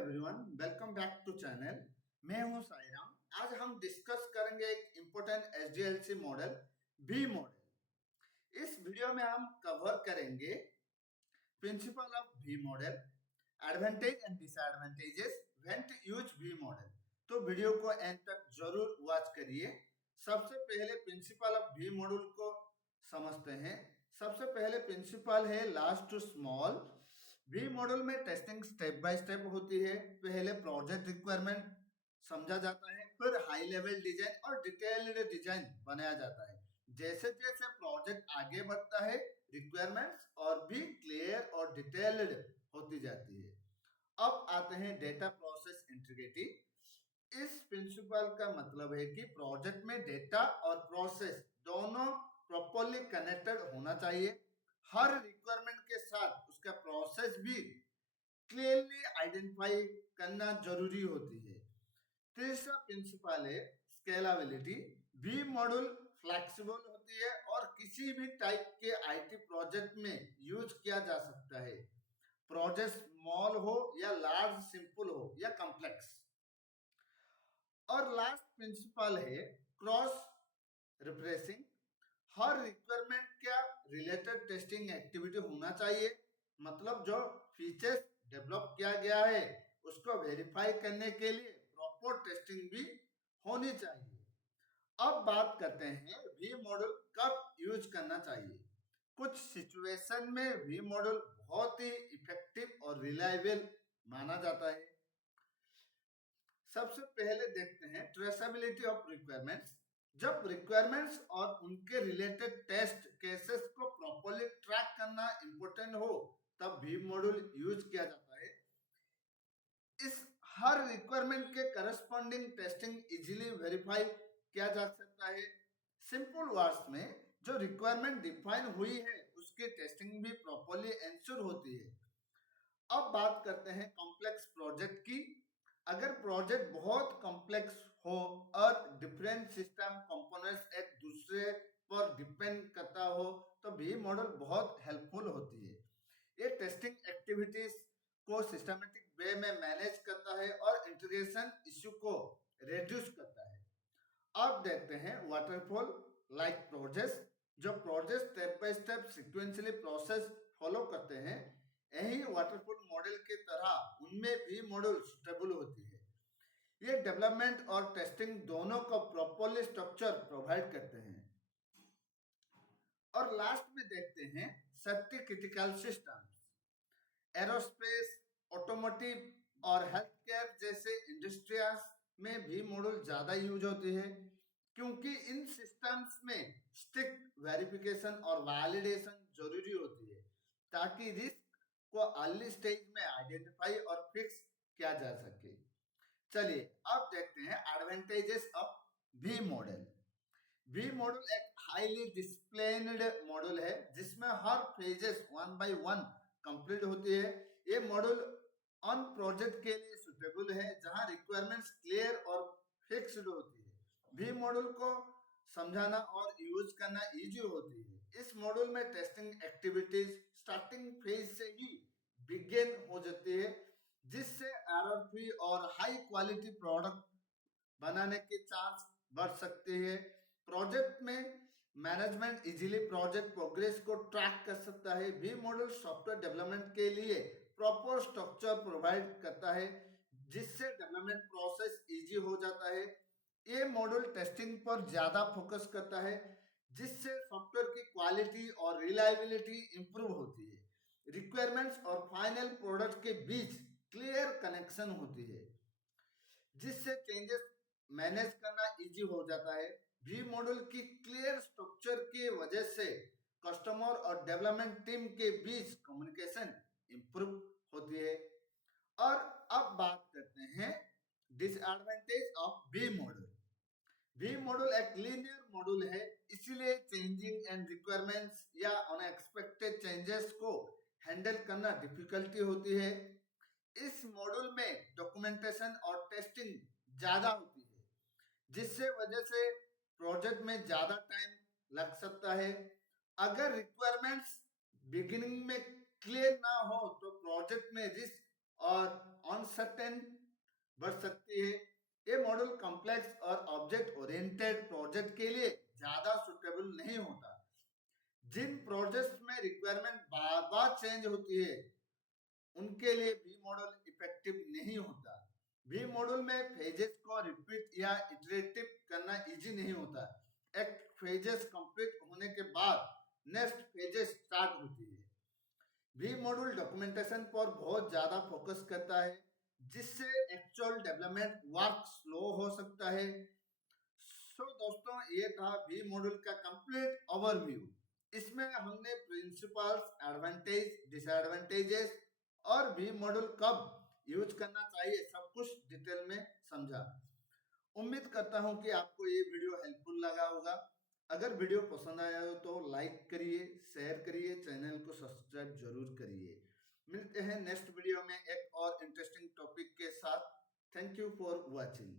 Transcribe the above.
Everyone, welcome back to channel. मैं हूं साईराम। आज हम डिस्कस करेंगे एक important SDLC model, V model. इस वीडियो में हम कवर करेंगे principle of V model, advantage and disadvantages when to use V model. तो वीडियो को एंड तक जरूर वॉच करिए। सबसे पहले प्रिंसिपल ऑफ वी मॉडल को समझते हैं। सबसे पहले प्रिंसिपल है large to small. V model में टेस्टिंग स्टेप बाय स्टेप होती है। पहले प्रोजेक्ट रिक्वायरमेंट समझा जाता है, फिर हाई लेवल डिजाइन और डिटेल्ड डिजाइन बनाया जाता है। जैसे जैसे प्रोजेक्ट आगे बढ़ता है, रिक्वायरमेंट्स और भी क्लियर और डिटेल्ड होती जाती है। अब आते हैं डेटा प्रोसेस इंटीग्रिटी। इस प्रिंसिपल का मतलब है कि प्रोजेक्ट में डेटा और प्रोसेस दोनों प्रॉपर्ली कनेक्टेड होना चाहिए। हर रिक्वायरमेंट के साथ उसका प्रोसेस भी क्लियरली आइडेंटिफाई करना जरूरी होती है। तीसरा प्रिंसिपल है स्केलेबिलिटी। वी मॉडल फ्लेक्सिबल होती है और किसी भी टाइप के आईटी प्रोजेक्ट में यूज किया जा सकता है। प्रोजेक्ट स्मॉल हो या लार्ज, सिंपल हो या कॉम्प्लेक्स। और लास्ट प्रिंसिपल है क्रॉस रिप्रेसिंग। हर रिक्वायरमेंट का रिलेटेड टेस्टिंग एक्टिविटी होना चाहिए। मतलब जो फीचर्स डेवलप किया गया है उसको वेरीफाई करने के लिए प्रॉपर टेस्टिंग भी होनी चाहिए। अब बात करते हैं वी मॉडल कब यूज करना चाहिए। कुछ सिचुएशन में वी मॉडल बहुत ही इफेक्टिव और रिलायबल माना जाता है। सबसे पहले देखते हैं ट्रेसेबिलिटी ऑफ रिक्वायरमेंट्स। जब रिक्वायरमेंट्स और उनके रिलेटेड टेस्ट केसेस को प्रॉपर्ली ट्रैक करना इंपॉर्टेंट हो, तब वी मॉड्यूल यूज किया जाता है। इस हर रिक्वायरमेंट के करस्पॉन्डिंग टेस्टिंग इजीली वेरीफाई किया जा सकता है। सिंपल वर्ड्स में, जो रिक्वायरमेंट डिफाइन हुई है उसकी टेस्टिंग भी प्रॉपर्ली एंश्योर होती है। अब बात करते हैं कॉम्प्लेक्स प्रोजेक्ट की। अगर प्रोजेक्ट बहुत कॉम्प्लेक्स हो और डिफरेंट सिस्टम कंपोनेंट्स एक दूसरे पर डिपेंड करता हो, तो वी मॉडल बहुत हेल्पफुल होती है। ये टेस्टिंग एक्टिविटीज को सिस्टमेटिक वे में मैनेज करता है और इंटीग्रेशन इश्यू को रिड्यूस करता है। अब देखते हैं वाटरफॉल लाइक प्रोजेक्ट। जो project step by step sequentially process follow करते हैं, यही वाटरफॉल मॉडल की तरह उनमें भी मॉडल सुटेबल होती है। ये डेवलपमेंट और टेस्टिंग दोनों को प्रॉपर्ली स्ट्रक्चर प्रोवाइड करते हैं। और लास्ट में देखते हैं safety critical systems. Aerospace, automotive और हेल्थ केयर जैसे इंडस्ट्रीज में भी मॉडल ज्यादा यूज होती है, क्योंकि इन सिस्टम्स में स्ट्रिक्ट वेरिफिकेशन और वैलिडेशन जरूरी होती है, ताकि रिस्क को अर्ली स्टेज में आइडेंटिफाई और फिक्स किया जा सके। चलिए अब देखते हैं advantages of V model. V model एक हाईली डिसिप्लिन्ड मॉडल है जिसमें हर phases one by one complete होती है। ये मॉडल ऑन प्रोजेक्ट के लिए सुटेबल है जहां रिक्वायरमेंट्स क्लियर और फिक्स्ड होती है। वी मॉडल को समझाना और यूज करना इजी होती है। इस मॉडल में टेस्टिंग एक्टिविटीज स्टार्टिंग फेज से ही बिगिन हो जाती है, जिससे एरर फ्री और हाई क्वालिटी प्रोडक्ट बनाने के चांस बढ़ सकते हैं। प्रोजेक्ट में मैनेजमेंट इजीली प्रोजेक्ट प्रोग्रेस को ट्रैक कर सकता है। वी मॉडल सॉफ्टवेयर डेवलपमेंट के लिए प्रॉपर स्ट्रक्चर प्रोवाइड करता है, जिससे डेवलपमेंट प्रोसेस इजी हो जाता है। ये मॉडल टेस्टिंग पर ज्यादा फोकस करता है, जिससे सॉफ्टवेयर की क्वालिटी और रिलायबिलिटी इंप्रूव होती है। रिक्वायरमेंट्स और फाइनल प्रोडक्ट के बीच क्लियर कनेक्शन होती है, जिससे चेंजेस मैनेज करना इजी हो जाता है। वी मॉडल की क्लियर स्ट्रक्चर की वजह से कस्टमर और डेवलपमेंट टीम के बीच कम्युनिकेशन इंप्रूव होती है। और अब बात करते हैं disadvantage of V model. V model एक लीनियर मॉडल है, इसलिए चेंजिंग एंड रिक्वायरमेंट्स या अनएक्सपेक्टेड चेंजेस को हैंडल करना डिफिकल्टी होती है। इस मॉड्यूल में डॉक्यूमेंटेशन और टेस्टिंग ज्यादा होती है, जिससे वजह से प्रोजेक्ट में ज्यादा टाइम लग सकता है। अगर रिक्वायरमेंट्स बिगिनिंग में क्लियर ना हो तो प्रोजेक्ट में रिस्क और अनसर्टेन बढ़ सकती है। ये मॉडल कॉम्प्लेक्स और ऑब्जेक्ट ओरिएंटेड प्रोजेक्ट के लिए ज्यादा सुटेबल नहीं होता। जिन प्रोजेक्ट्स में रिक्वायरमेंट बार बार चेंज होती है उनके लिए भी मॉडल इफेक्टिव नहीं होता। भी मॉडल में फेजेस को रिपीट या इटरेटिव करना इजी नहीं होता। एक फेजेस कंप्लीट होने के बाद नेक्स्ट फेजेस स्टार्ट होती है। भी मॉड्यूल डॉक्यूमेंटेशन पर बहुत ज्यादा फोकस करता है, जिससे एक्चुअल डेवलपमेंट वर्क स्लो हो सकता है। सो दोस्तों, ये था भी मॉड्यूल का कंप्लीट ओवरव्यू। इसमें हमने प्रिंसिपल्स, एडवांटेज, डिसएडवांटेजेस और भी मॉड्यूल कब यूज करना चाहिए सब कुछ डिटेल में समझा। उम्मीद करता हूं कि आपको ये वीडियो हेल्पफुल लगा होगा। अगर वीडियो पसंद आया हो तो लाइक करिए, शेयर करिए, चैनल को सब्सक्राइब जरूर करिए। मिलते हैं नेक्स्ट वीडियो में एक और इंटरेस्टिंग टॉपिक के साथ। Thank you for watching.